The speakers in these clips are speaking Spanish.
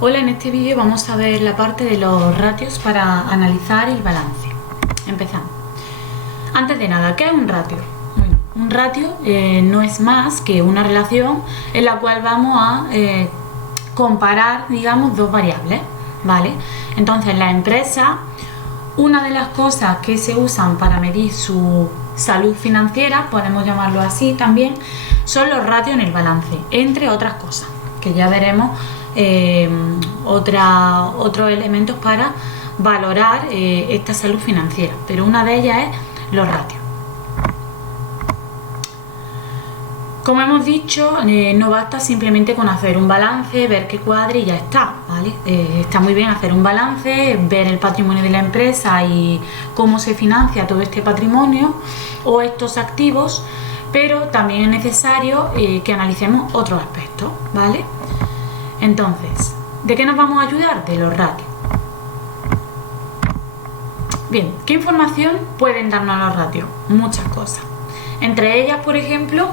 Hola, en este vídeo vamos a ver la parte de los ratios para analizar el balance. Empezamos. Antes de nada, ¿qué es un ratio? Bueno, un ratio no es más que una relación en la cual vamos a comparar, digamos, dos variables, ¿vale? Entonces, la empresa, una de las cosas que se usan para medir su salud financiera, podemos llamarlo así también, son los ratios en el balance, entre otras cosas, que ya veremos otros elementos para valorar esta salud financiera, pero una de ellas es los ratios. Como hemos dicho, no basta simplemente con hacer un balance, ver qué cuadre y ya está, ¿vale? Está muy bien hacer un balance, ver el patrimonio de la empresa y cómo se financia todo este patrimonio o estos activos, pero también es necesario que analicemos otros aspectos, ¿vale? Entonces, ¿de qué nos vamos a ayudar? De los ratios. Bien, ¿qué información pueden darnos los ratios? Muchas cosas. Entre ellas, por ejemplo,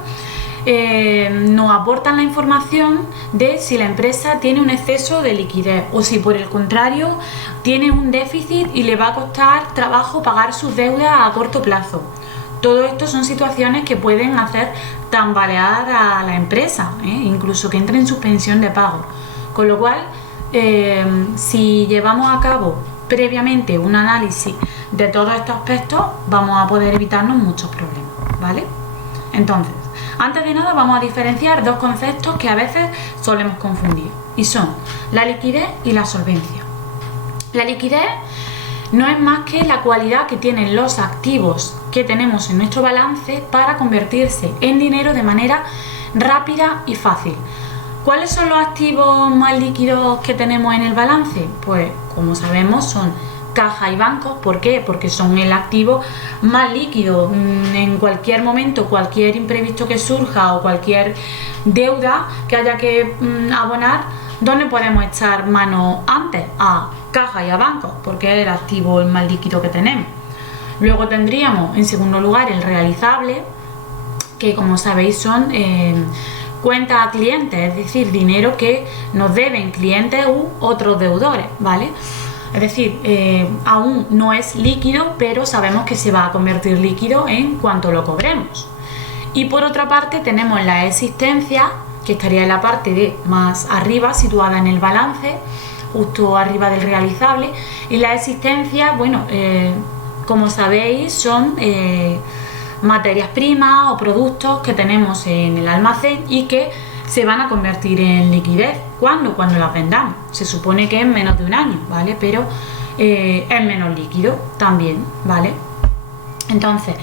nos aportan la información de si la empresa tiene un exceso de liquidez o si por el contrario tiene un déficit y le va a costar trabajo pagar sus deudas a corto plazo. Todo esto son situaciones que pueden hacer tambalear a la empresa, incluso que entre en suspensión de pago. Con lo cual, si llevamos a cabo previamente un análisis de todos estos aspectos, vamos a poder evitarnos muchos problemas, ¿vale? Entonces, antes de nada vamos a diferenciar dos conceptos que a veces solemos confundir, y son la liquidez y la solvencia. La liquidez no es más que la cualidad que tienen los activos que tenemos en nuestro balance para convertirse en dinero de manera rápida y fácil. ¿Cuáles son los activos más líquidos que tenemos en el balance? Pues, como sabemos, son caja y bancos. ¿Por qué? Porque son el activo más líquido. En cualquier momento, cualquier imprevisto que surja o cualquier deuda que haya que abonar, ¿dónde podemos echar mano antes? A caja y a bancos, porque es el activo más líquido que tenemos. Luego tendríamos, en segundo lugar, el realizable, que como sabéis son cuentas a clientes, es decir, dinero que nos deben clientes u otros deudores, ¿vale? Es decir, aún no es líquido, pero sabemos que se va a convertir líquido en cuanto lo cobremos. Y por otra parte tenemos la existencia, que estaría en la parte de más arriba, situada en el balance, justo arriba del realizable. Y la existencia, bueno, como sabéis, son materias primas o productos que tenemos en el almacén y que se van a convertir en liquidez. ¿Cuándo? Cuando las vendamos. Se supone que en menos de un año, ¿vale? Pero es menos líquido también, ¿vale? Entonces,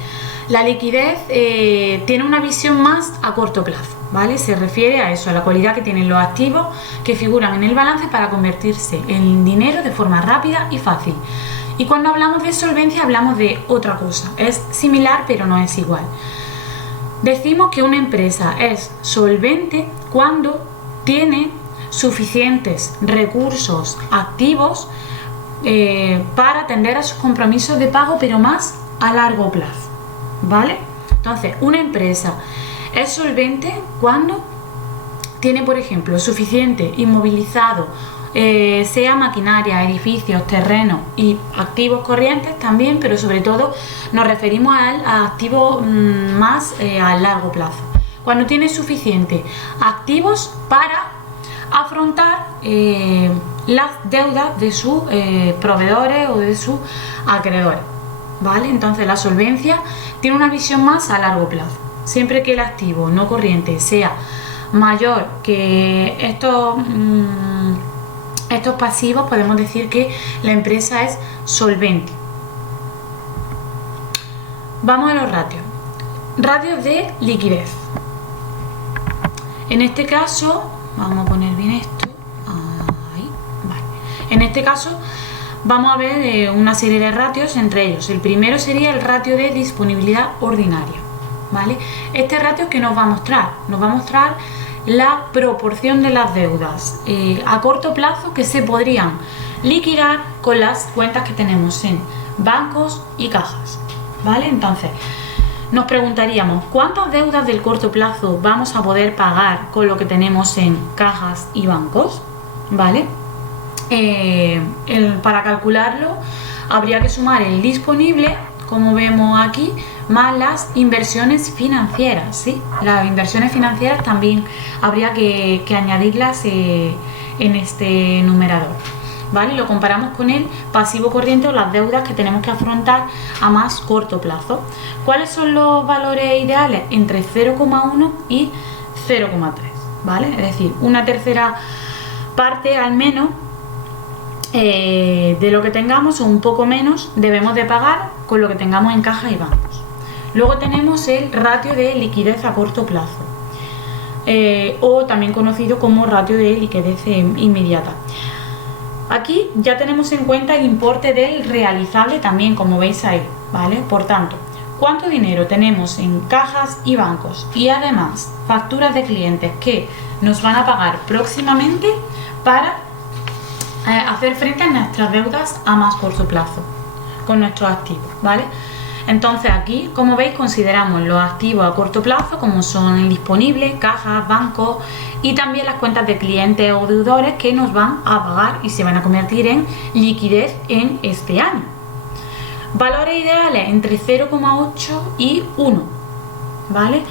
la liquidez tiene una visión más a corto plazo, ¿vale? Se refiere a eso, a la cualidad que tienen los activos que figuran en el balance para convertirse en dinero de forma rápida y fácil. Y cuando hablamos de solvencia hablamos de otra cosa. Es similar, pero no es igual. Decimos que una empresa es solvente cuando tiene suficientes recursos activos para atender a sus compromisos de pago, pero más a largo plazo, ¿vale? Entonces, una empresa es solvente cuando tiene, por ejemplo, suficiente inmovilizado, sea maquinaria, edificios, terrenos y activos corrientes también, pero sobre todo nos referimos a activos más a largo plazo. Cuando tiene suficiente activos para afrontar las deudas de sus proveedores o de sus acreedores, ¿vale? Entonces la solvencia tiene una visión más a largo plazo. Siempre que el activo no corriente sea mayor que estos pasivos, podemos decir que la empresa es solvente. Vamos a los ratios. Ratios de liquidez. En este caso, vamos a poner bien esto. Ahí, vale. En este caso, vamos a ver una serie de ratios, entre ellos. El primero sería el ratio de disponibilidad ordinaria, ¿vale? Este ratio, ¿qué nos va a mostrar? Nos va a mostrar la proporción de las deudas a corto plazo que se podrían liquidar con las cuentas que tenemos en bancos y cajas, ¿vale? Entonces, nos preguntaríamos, ¿cuántas deudas del corto plazo vamos a poder pagar con lo que tenemos en cajas y bancos? ¿Vale? para calcularlo habría que sumar el disponible, como vemos aquí, más las inversiones financieras, ¿sí? Las inversiones financieras también habría que añadirlas en este numerador, ¿vale? Lo comparamos con el pasivo corriente o las deudas que tenemos que afrontar a más corto plazo. ¿Cuáles son los valores ideales? Entre 0,1 y 0,3, ¿vale? Es decir, una tercera parte al menos de lo que tengamos o un poco menos debemos de pagar con lo que tengamos en caja y bancos. Luego tenemos el ratio de liquidez a corto plazo, o también conocido como ratio de liquidez inmediata. Aquí ya tenemos en cuenta el importe del realizable también, como veis ahí, ¿vale? Por tanto, cuánto dinero tenemos en cajas y bancos y además facturas de clientes que nos van a pagar próximamente para hacer frente a nuestras deudas a más corto plazo con nuestros activos, ¿vale? Entonces aquí, como veis, consideramos los activos a corto plazo como son el disponible, cajas, bancos y también las cuentas de clientes o deudores que nos van a pagar y se van a convertir en liquidez en este año. Valores ideales entre 0,8 y 1, ¿vale?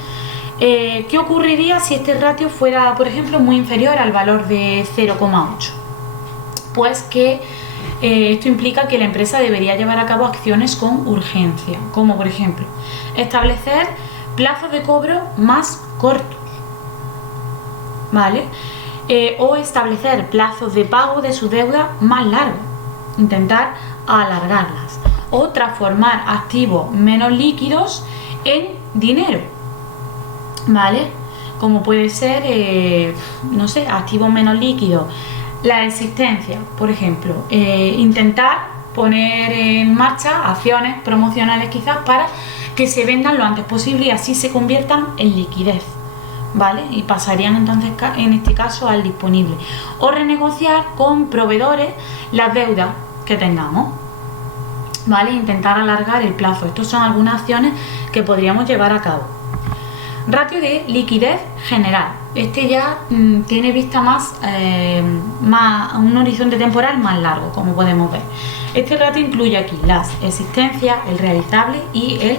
¿Qué ocurriría si este ratio fuera, por ejemplo, muy inferior al valor de 0,8? Pues que esto implica que la empresa debería llevar a cabo acciones con urgencia, como por ejemplo establecer plazos de cobro más cortos, ¿vale? O establecer plazos de pago de su deuda más largos, intentar alargarlas, o transformar activos menos líquidos en dinero, ¿vale? Como puede ser, no sé, activos menos líquidos. La existencia, por ejemplo, intentar poner en marcha acciones promocionales quizás para que se vendan lo antes posible y así se conviertan en liquidez, ¿vale? Y pasarían entonces en este caso al disponible. O renegociar con proveedores las deudas que tengamos, ¿vale? Intentar alargar el plazo. Estas son algunas acciones que podríamos llevar a cabo. Ratio de liquidez general. Este ya tiene vista más un horizonte temporal más largo, como podemos ver. Este ratio incluye aquí las existencias, el realizable y el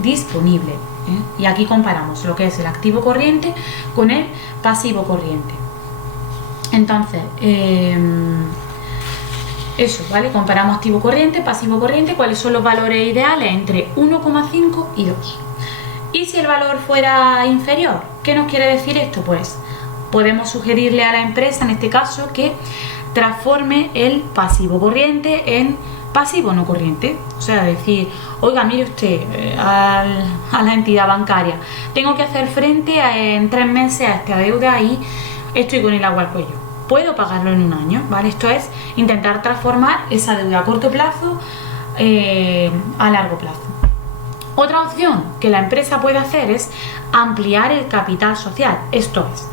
disponible, ¿eh? Y aquí comparamos lo que es el activo corriente con el pasivo corriente. Entonces, eso, ¿vale? Comparamos activo corriente, pasivo corriente, cuáles son los valores ideales entre 1,5 y 2. Y si el valor fuera inferior, ¿qué nos quiere decir esto? Pues podemos sugerirle a la empresa, en este caso, que transforme el pasivo corriente en pasivo no corriente. O sea, decir, oiga, mire usted, a la entidad bancaria, tengo que hacer frente en 3 meses a esta deuda y estoy con el agua al cuello. Puedo pagarlo en un año, ¿vale? Esto es intentar transformar esa deuda a corto plazo a largo plazo. Otra opción que la empresa puede hacer es ampliar el capital social, esto es,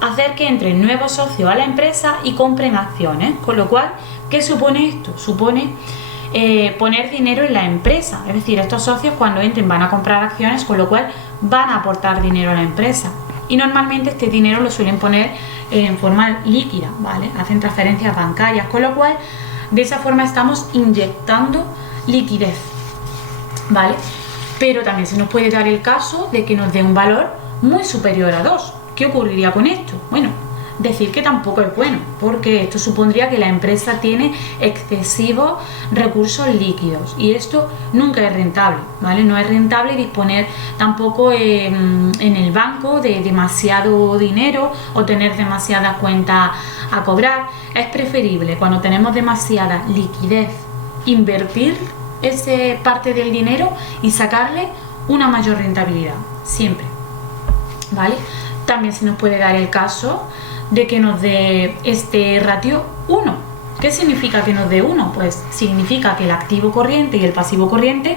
hacer que entren nuevos socios a la empresa y compren acciones, con lo cual, ¿qué supone esto? Supone poner dinero en la empresa, es decir, estos socios cuando entren van a comprar acciones, con lo cual van a aportar dinero a la empresa y normalmente este dinero lo suelen poner en forma líquida, ¿vale? Hacen transferencias bancarias, con lo cual de esa forma estamos inyectando liquidez, ¿vale? Pero también se nos puede dar el caso de que nos dé un valor muy superior a 2. ¿Qué ocurriría con esto? Bueno, decir que tampoco es bueno, porque esto supondría que la empresa tiene excesivos recursos líquidos y esto nunca es rentable, ¿vale? No es rentable disponer tampoco en el banco de demasiado dinero o tener demasiadas cuentas a cobrar. Es preferible, cuando tenemos demasiada liquidez, invertir esa parte del dinero y sacarle una mayor rentabilidad, siempre, ¿vale? También se nos puede dar el caso de que nos dé este ratio 1. ¿Qué significa que nos dé 1? Pues significa que el activo corriente y el pasivo corriente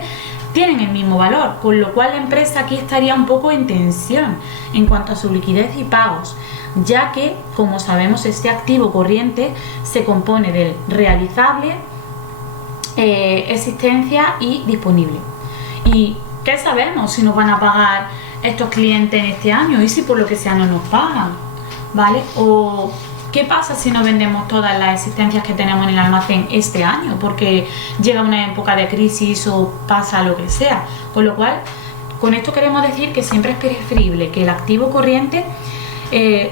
tienen el mismo valor, con lo cual la empresa aquí estaría un poco en tensión en cuanto a su liquidez y pagos, ya que, como sabemos, este activo corriente se compone del realizable, existencia y disponible. ¿Y qué sabemos si nos van a pagar estos clientes en este año? ¿Y si por lo que sea no nos pagan? ¿Vale? ¿O ¿qué pasa si no vendemos todas las existencias que tenemos en el almacén este año? Porque llega una época de crisis o pasa lo que sea. Con lo cual, con esto queremos decir que siempre es preferible que el activo corriente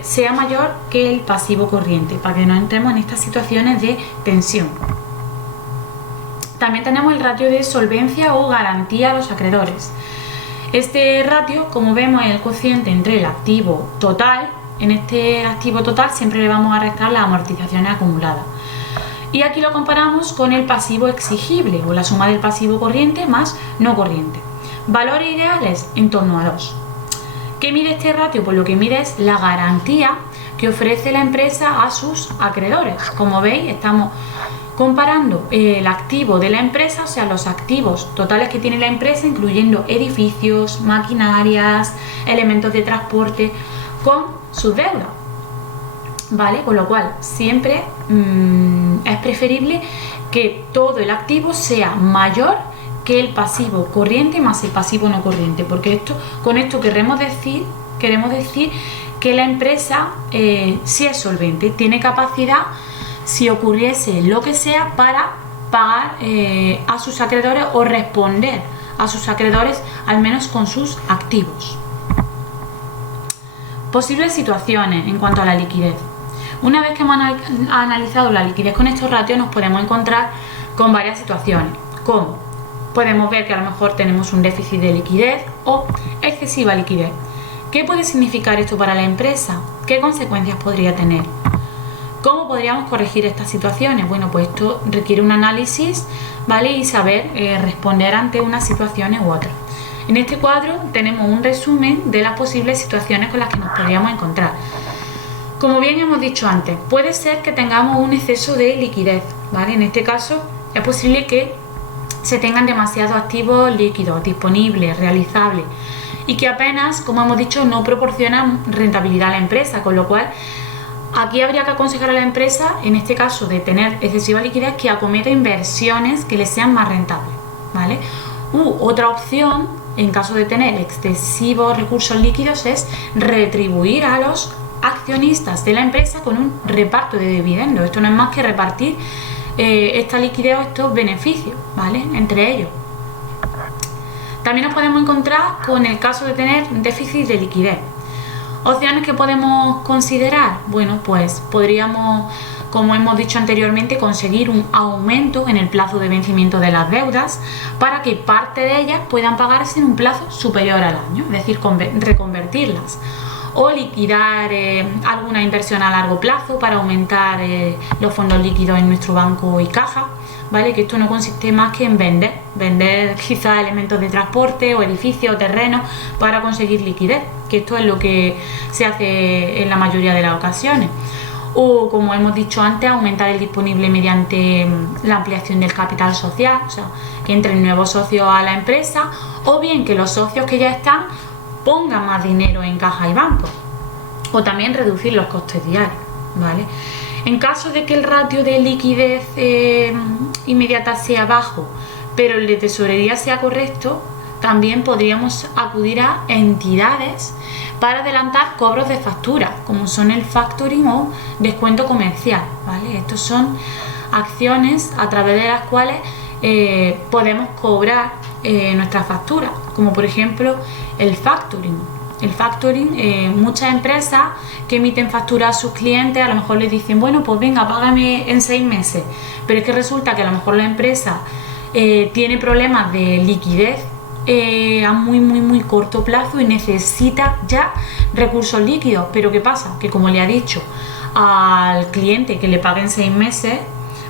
sea mayor que el pasivo corriente, para que no entremos en estas situaciones de tensión. También tenemos el ratio de solvencia o garantía a los acreedores. Este ratio, como vemos, es el cociente entre el activo total. En este activo total siempre le vamos a restar las amortizaciones acumuladas. Y aquí lo comparamos con el pasivo exigible, o la suma del pasivo corriente más no corriente. Valores ideales en torno a 2. ¿Qué mide este ratio? Pues lo que mide es la garantía que ofrece la empresa a sus acreedores. Como veis, estamos comparando el activo de la empresa, o sea, los activos totales que tiene la empresa, incluyendo edificios, maquinarias, elementos de transporte, con sus deudas, ¿vale? Con lo cual, siempre es preferible que todo el activo sea mayor que el pasivo corriente más el pasivo no corriente, porque con esto queremos decir que la empresa sí es solvente, tiene capacidad, si ocurriese lo que sea, para pagar a sus acreedores o responder a sus acreedores, al menos con sus activos. Posibles situaciones en cuanto a la liquidez. Una vez que hemos analizado la liquidez con estos ratios, nos podemos encontrar con varias situaciones, como podemos ver que a lo mejor tenemos un déficit de liquidez o excesiva liquidez. ¿Qué puede significar esto para la empresa? ¿Qué consecuencias podría tener? ¿Cómo podríamos corregir estas situaciones? Bueno, pues esto requiere un análisis, ¿vale? Y saber responder ante unas situaciones u otras. En este cuadro tenemos un resumen de las posibles situaciones con las que nos podríamos encontrar. Como bien hemos dicho antes, puede ser que tengamos un exceso de liquidez, ¿vale? En este caso es posible que se tengan demasiados activos líquidos, disponibles, realizables, y que apenas, como hemos dicho, no proporcionan rentabilidad a la empresa, con lo cual aquí habría que aconsejar a la empresa, en este caso de tener excesiva liquidez, que acometa inversiones que les sean más rentables, ¿vale? Otra opción, en caso de tener excesivos recursos líquidos, es retribuir a los accionistas de la empresa con un reparto de dividendos. Esto no es más que repartir esta liquidez o estos beneficios, ¿vale? Entre ellos. También nos podemos encontrar con el caso de tener déficit de liquidez. Opciones que podemos considerar, bueno, pues podríamos, como hemos dicho anteriormente, conseguir un aumento en el plazo de vencimiento de las deudas para que parte de ellas puedan pagarse en un plazo superior al año, es decir, reconvertirlas. O liquidar alguna inversión a largo plazo para aumentar los fondos líquidos en nuestro banco y caja, ¿vale? Que esto no consiste más que en vender quizás elementos de transporte o edificios o terrenos para conseguir liquidez, que esto es lo que se hace en la mayoría de las ocasiones. O, como hemos dicho antes, aumentar el disponible mediante la ampliación del capital social, o sea, que entren nuevos socios a la empresa, o bien que los socios que ya están pongan más dinero en caja y banco, o también reducir los costes diarios, ¿vale? En caso de que el ratio de liquidez inmediata sea bajo, pero el de tesorería sea correcto, también podríamos acudir a entidades para adelantar cobros de factura, como son el factoring o descuento comercial, ¿vale? Estos son acciones a través de las cuales podemos cobrar nuestras facturas, como por ejemplo el factoring. El factoring, muchas empresas que emiten facturas a sus clientes a lo mejor les dicen, bueno, pues venga, págame en 6 meses, pero es que resulta que a lo mejor la empresa tiene problemas de liquidez a muy corto plazo y necesita ya recursos líquidos. Pero ¿qué pasa? Que como le ha dicho al cliente que le paguen 6 meses,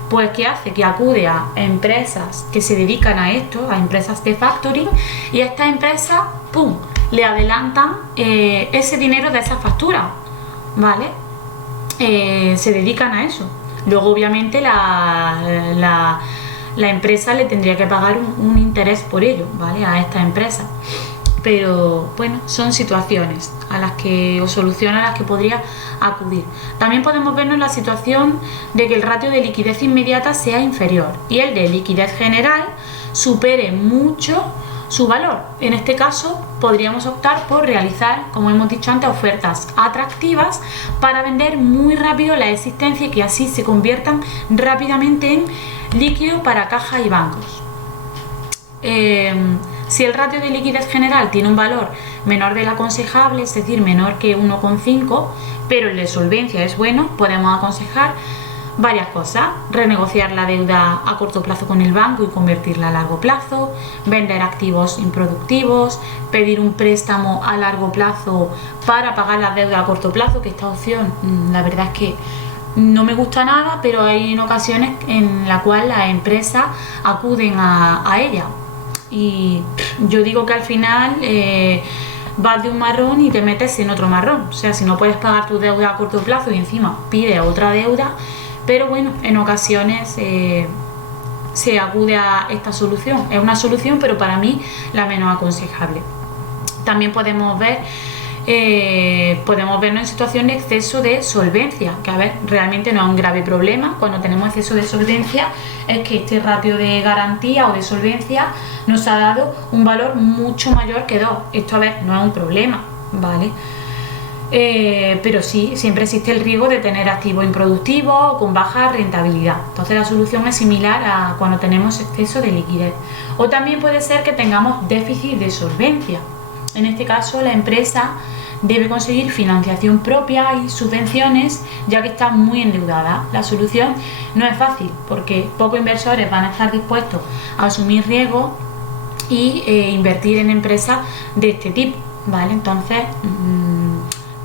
pues ¿qué hace? Que acude a empresas que se dedican a esto, a empresas de factoring, y a estas empresas, ¡pum!, le adelantan ese dinero de esa factura, ¿vale? Se dedican a eso. Luego, obviamente, la empresa le tendría que pagar un interés por ello, ¿vale? A esta empresa. Pero bueno, son situaciones a las que, o soluciones a las que podría acudir. También podemos vernos en la situación de que el ratio de liquidez inmediata sea inferior y el de liquidez general supere mucho su valor. En este caso podríamos optar por realizar, como hemos dicho antes, ofertas atractivas para vender muy rápido la existencia y que así se conviertan rápidamente en líquido para caja y bancos. Si el ratio de liquidez general tiene un valor menor del aconsejable, es decir, menor que 1,5, pero el de solvencia es bueno, podemos aconsejar varias cosas: renegociar la deuda a corto plazo con el banco y convertirla a largo plazo, vender activos improductivos, pedir un préstamo a largo plazo para pagar la deuda a corto plazo, que esta opción la verdad es que no me gusta nada, pero hay ocasiones en las cuales las empresas acuden a ella. Y yo digo que al final vas de un marrón y te metes en otro marrón. O sea, si no puedes pagar tu deuda a corto plazo y encima pides otra deuda, pero bueno, en ocasiones se acude a esta solución. Es una solución, pero para mí la menos aconsejable. También podemos vernos en situación de exceso de solvencia, que a ver, realmente no es un grave problema. Cuando tenemos exceso de solvencia es que este ratio de garantía o de solvencia nos ha dado un valor mucho mayor que 2. Esto, a ver, no es un problema, ¿vale? Pero sí, siempre existe el riesgo de tener activos improductivos o con baja rentabilidad. Entonces la solución es similar a cuando tenemos exceso de liquidez. O también puede ser que tengamos déficit de solvencia. En este caso, la empresa debe conseguir financiación propia y subvenciones, ya que está muy endeudada. La solución no es fácil, porque pocos inversores van a estar dispuestos a asumir riesgos y invertir en empresas de este tipo, ¿vale? Entonces,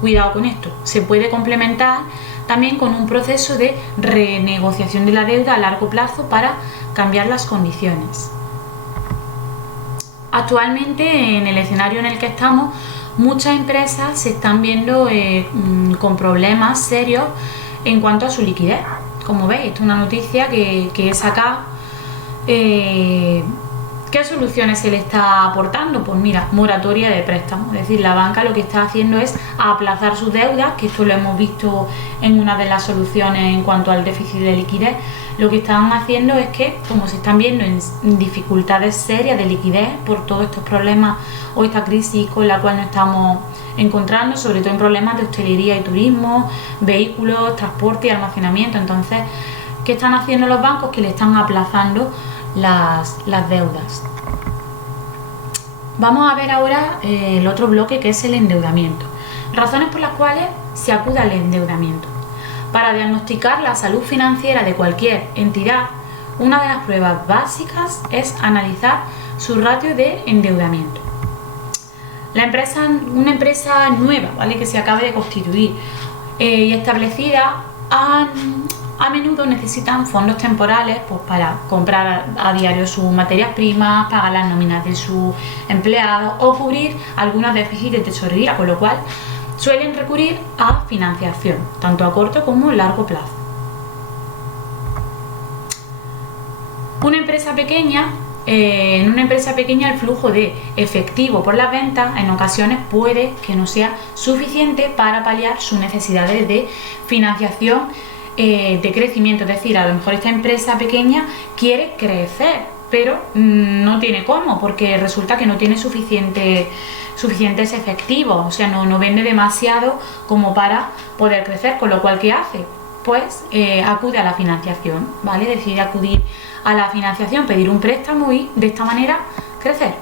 cuidado con esto. Se puede complementar también con un proceso de renegociación de la deuda a largo plazo para cambiar las condiciones. Actualmente, en el escenario en el que estamos, muchas empresas se están viendo con problemas serios en cuanto a su liquidez. Como veis, esto es una noticia que he sacado. ¿Qué soluciones se le está aportando? Pues mira, moratoria de préstamos. Es decir, la banca lo que está haciendo es aplazar sus deudas, que esto lo hemos visto en una de las soluciones en cuanto al déficit de liquidez. Lo que están haciendo es que, como se están viendo en dificultades serias de liquidez por todos estos problemas o esta crisis con la cual nos estamos encontrando, sobre todo en problemas de hostelería y turismo, vehículos, transporte y almacenamiento. Entonces, ¿qué están haciendo los bancos? Que le están aplazando las deudas. Vamos a ver ahora el otro bloque, que es el endeudamiento. Razones por las cuales se acude al endeudamiento. Para diagnosticar la salud financiera de cualquier entidad, una de las pruebas básicas es analizar su ratio de endeudamiento. Una empresa nueva, ¿vale?, que se acabe de constituir y establecida, a menudo necesitan fondos temporales pues, para comprar a diario sus materias primas, pagar las nóminas de sus empleados o cubrir algunos déficits de tesorería, con lo cual suelen recurrir a financiación, tanto a corto como a largo plazo. En una empresa pequeña el flujo de efectivo por las ventas en ocasiones puede que no sea suficiente para paliar sus necesidades de financiación de crecimiento. Es decir, a lo mejor esta empresa pequeña quiere crecer, pero no tiene cómo, porque resulta que no tiene suficientes efectivos, o sea, no vende demasiado como para poder crecer, con lo cual, ¿qué hace? Pues acude a la financiación, ¿vale? Decide acudir a la financiación, pedir un préstamo y de esta manera crecer.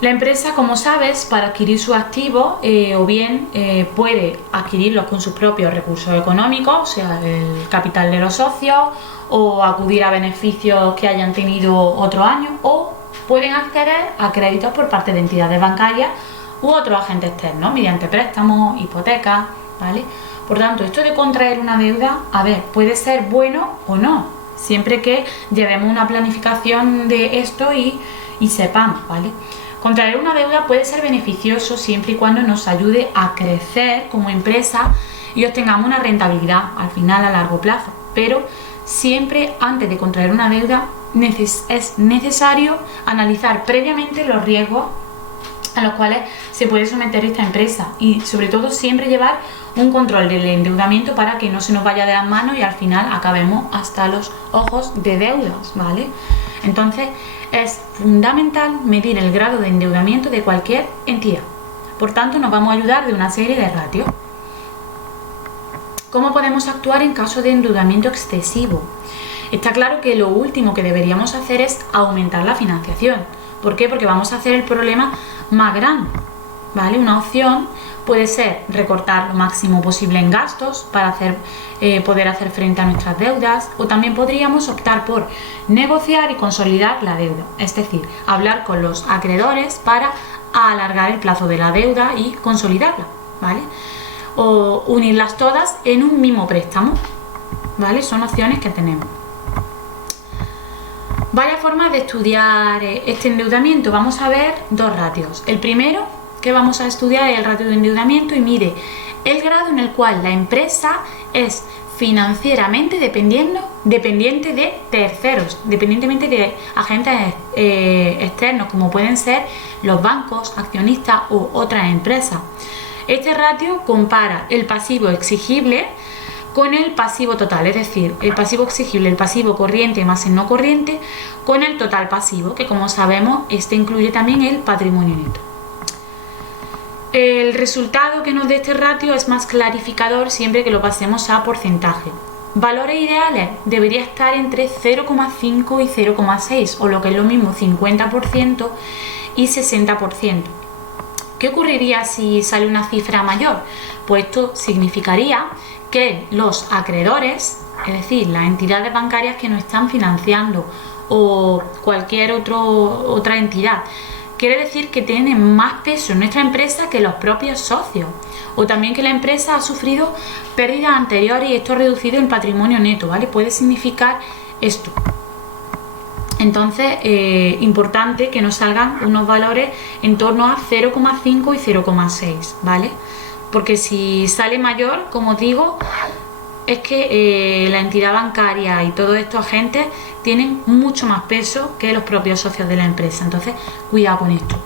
La empresa, como sabes, para adquirir sus activos o bien puede adquirirlos con sus propios recursos económicos, o sea, el capital de los socios, o acudir a beneficios que hayan tenido otro año, o pueden acceder a créditos por parte de entidades bancarias u otros agentes externos mediante préstamos, hipotecas, ¿vale? Por tanto, esto de contraer una deuda, a ver, puede ser bueno o no, siempre que llevemos una planificación de esto y sepamos, ¿vale? Contraer una deuda puede ser beneficioso siempre y cuando nos ayude a crecer como empresa y obtengamos una rentabilidad al final a largo plazo. Pero siempre antes de contraer una deuda es necesario analizar previamente los riesgos a los cuales se puede someter esta empresa y sobre todo siempre llevar un control del endeudamiento para que no se nos vaya de las manos y al final acabemos hasta los ojos de deudas, ¿vale? Entonces, es fundamental medir el grado de endeudamiento de cualquier entidad. Por tanto, nos vamos a ayudar de una serie de ratios. ¿Cómo podemos actuar en caso de endeudamiento excesivo? Está claro que lo último que deberíamos hacer es aumentar la financiación. ¿Por qué? Porque vamos a hacer el problema más grande, ¿vale? Una opción puede ser recortar lo máximo posible en gastos para poder hacer frente a nuestras deudas, o también podríamos optar por negociar y consolidar la deuda, es decir, hablar con los acreedores para alargar el plazo de la deuda y consolidarla, ¿vale? O unirlas todas en un mismo préstamo, ¿vale? Son opciones que tenemos. Varias formas de estudiar este endeudamiento. Vamos a ver dos ratios. El primero que vamos a estudiar es el ratio de endeudamiento y mide el grado en el cual la empresa es financieramente dependiente de terceros, dependientemente de agentes externos, como pueden ser los bancos, accionistas u otras empresas. Este ratio compara el pasivo exigible con el pasivo total, es decir, el pasivo exigible, el pasivo corriente más el no corriente, con el total pasivo, que como sabemos, este incluye también el patrimonio neto. El resultado que nos dé este ratio es más clarificador siempre que lo pasemos a porcentaje. Valores ideales debería estar entre 0,5 y 0,6, o lo que es lo mismo, 50% y 60%. ¿Qué ocurriría si sale una cifra mayor? Pues esto significaría que los acreedores, es decir, las entidades bancarias que nos están financiando o cualquier otra entidad, quiere decir que tienen más peso en nuestra empresa que los propios socios, o también que la empresa ha sufrido pérdidas anteriores y esto ha reducido el patrimonio neto, ¿vale? Puede significar esto. Entonces, importante que nos salgan unos valores en torno a 0,5 y 0,6, ¿vale? Porque si sale mayor, como os digo, es que la entidad bancaria y todos estos agentes tienen mucho más peso que los propios socios de la empresa. Entonces, cuidado con esto.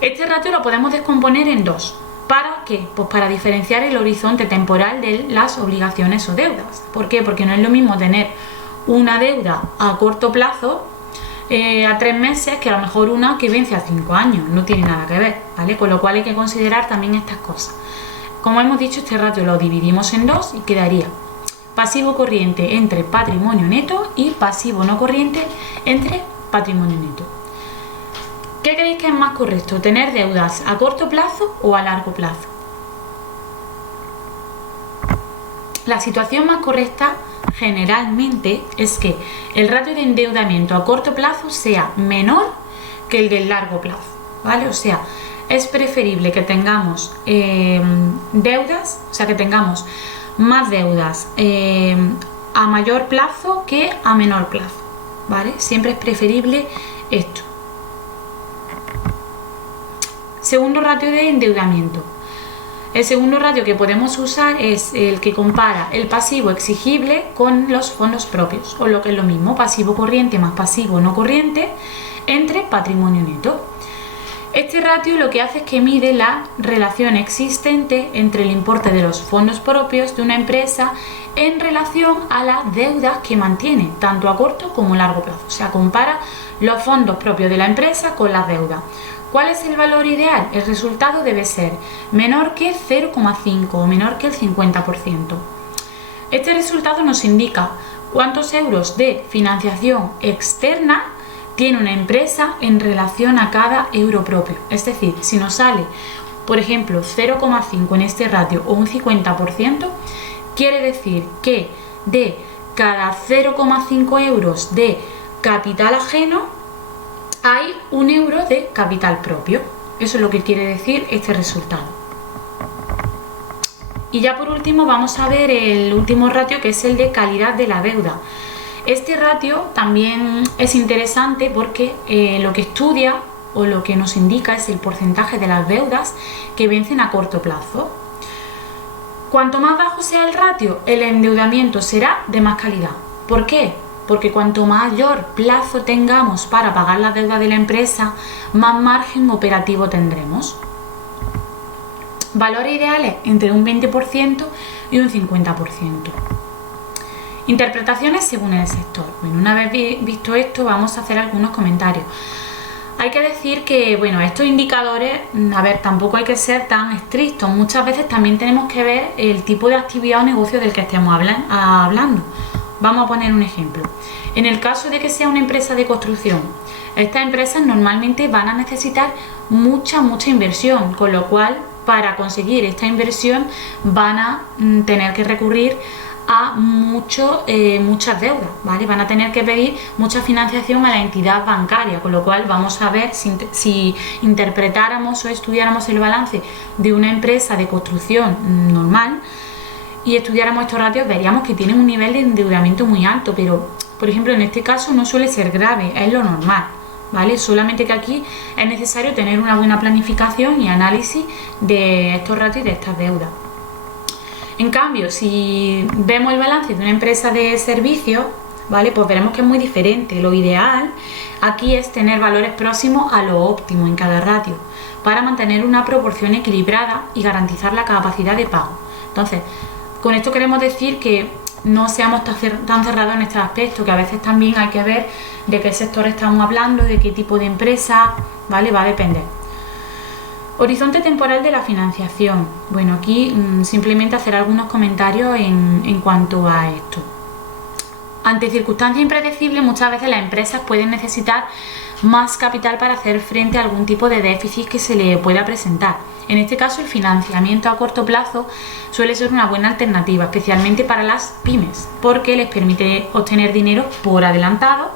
Este ratio lo podemos descomponer en dos. ¿Para qué? Pues para diferenciar el horizonte temporal de las obligaciones o deudas. ¿Por qué? Porque no es lo mismo tener una deuda a corto plazo a 3 meses que a lo mejor una que vence a 5 años. No tiene nada que ver, ¿vale? Con lo cual hay que considerar también estas cosas. Como hemos dicho, este ratio lo dividimos en dos y quedaría pasivo corriente entre patrimonio neto y pasivo no corriente entre patrimonio neto. ¿Qué creéis que es más correcto? ¿Tener deudas a corto plazo o a largo plazo? La situación más correcta generalmente es que el ratio de endeudamiento a corto plazo sea menor que el del largo plazo, ¿vale? O sea, es preferible que tengamos deudas, o sea, que tengamos más deudas a mayor plazo que a menor plazo, ¿vale? Siempre es preferible esto. Segundo ratio de endeudamiento. El segundo ratio que podemos usar es el que compara el pasivo exigible con los fondos propios, o lo que es lo mismo, pasivo corriente más pasivo no corriente entre patrimonio neto. Este ratio lo que hace es que mide la relación existente entre el importe de los fondos propios de una empresa en relación a las deudas que mantiene, tanto a corto como a largo plazo. O sea, compara los fondos propios de la empresa con las deudas. ¿Cuál es el valor ideal? El resultado debe ser menor que 0,5 o menor que el 50%. Este resultado nos indica cuántos euros de financiación externa tiene una empresa en relación a cada euro propio. Es decir, si nos sale, por ejemplo, 0,5 en este ratio o un 50%, quiere decir que de cada 0,5 euros de capital ajeno, hay 1 euro de capital propio. Eso es lo que quiere decir este resultado. Y ya por último vamos a ver el último ratio, que es el de calidad de la deuda. Este ratio también es interesante porque lo que estudia o lo que nos indica es el porcentaje de las deudas que vencen a corto plazo. Cuanto más bajo sea el ratio, el endeudamiento será de más calidad. ¿Por qué? Porque cuanto mayor plazo tengamos para pagar la deuda de la empresa, más margen operativo tendremos. Valores ideales entre un 20% y un 50%. Interpretaciones según el sector. Bueno, una vez visto esto, vamos a hacer algunos comentarios. Hay que decir que, bueno, estos indicadores, a ver, tampoco hay que ser tan estrictos. Muchas veces también tenemos que ver el tipo de actividad o negocio del que estemos hablando. Vamos a poner un ejemplo. En el caso de que sea una empresa de construcción, estas empresas normalmente van a necesitar mucha inversión, con lo cual para conseguir esta inversión van a tener que recurrir a muchas deudas, ¿vale? Van a tener que pedir mucha financiación a la entidad bancaria, con lo cual vamos a ver si interpretáramos o estudiáramos el balance de una empresa de construcción normal y estudiáramos estos ratios, veríamos que tienen un nivel de endeudamiento muy alto, pero por ejemplo en este caso no suele ser grave, es lo normal, ¿vale? Solamente que aquí es necesario tener una buena planificación y análisis de estos ratios y de estas deudas. En cambio, si vemos el balance de una empresa de servicios, ¿vale? Pues veremos que es muy diferente. Lo ideal aquí es tener valores próximos a lo óptimo en cada ratio para mantener una proporción equilibrada y garantizar la capacidad de pago. Entonces, con esto queremos decir que no seamos tan cerrados en este aspecto, que a veces también hay que ver de qué sector estamos hablando, de qué tipo de empresa, ¿vale? Va a depender. Horizonte temporal de la financiación. Bueno, aquí simplemente hacer algunos comentarios en cuanto a esto. Ante circunstancias impredecibles, muchas veces las empresas pueden necesitar más capital para hacer frente a algún tipo de déficit que se le pueda presentar. En este caso, el financiamiento a corto plazo suele ser una buena alternativa, especialmente para las pymes, porque les permite obtener dinero por adelantado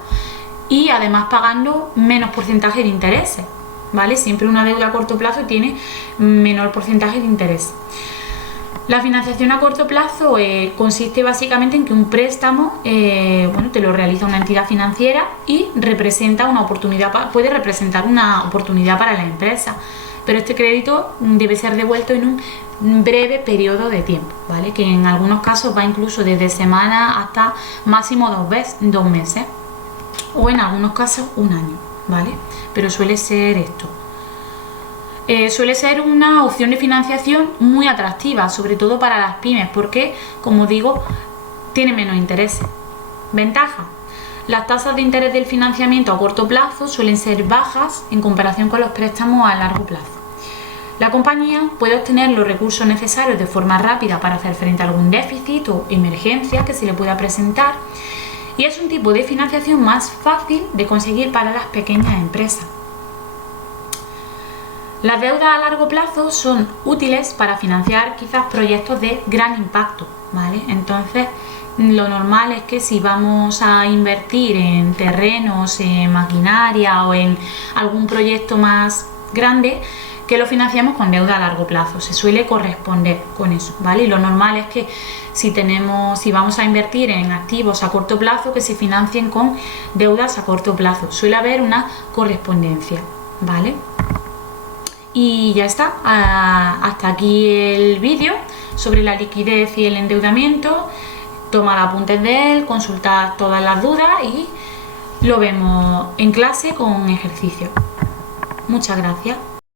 y además pagando menos porcentaje de intereses, ¿vale? Siempre una deuda a corto plazo tiene menor porcentaje de interés. La financiación a corto plazo consiste básicamente en que un préstamo te lo realiza una entidad financiera y representa una oportunidad, puede representar una oportunidad para la empresa, pero este crédito debe ser devuelto en un breve periodo de tiempo, ¿vale? Que en algunos casos va incluso desde semanas hasta máximo 2 meses o en algunos casos un año, ¿vale? Pero suele ser esto. Suele ser una opción de financiación muy atractiva, sobre todo para las pymes, porque, como digo, tiene menos intereses. Ventaja: las tasas de interés del financiamiento a corto plazo suelen ser bajas en comparación con los préstamos a largo plazo. La compañía puede obtener los recursos necesarios de forma rápida para hacer frente a algún déficit o emergencia que se le pueda presentar, y es un tipo de financiación más fácil de conseguir para las pequeñas empresas. Las deudas a largo plazo son útiles para financiar quizás proyectos de gran impacto, ¿vale? Entonces, lo normal es que si vamos a invertir en terrenos, en maquinaria o en algún proyecto más grande, que lo financiamos con deuda a largo plazo. Se suele corresponder con eso, ¿vale? Y lo normal es que si vamos a invertir en activos a corto plazo, que se financien con deudas a corto plazo. Suele haber una correspondencia, ¿vale? Y ya está, hasta aquí el vídeo sobre la liquidez y el endeudamiento. Tomad apuntes de él, consultad todas las dudas y lo vemos en clase con ejercicio. Muchas gracias.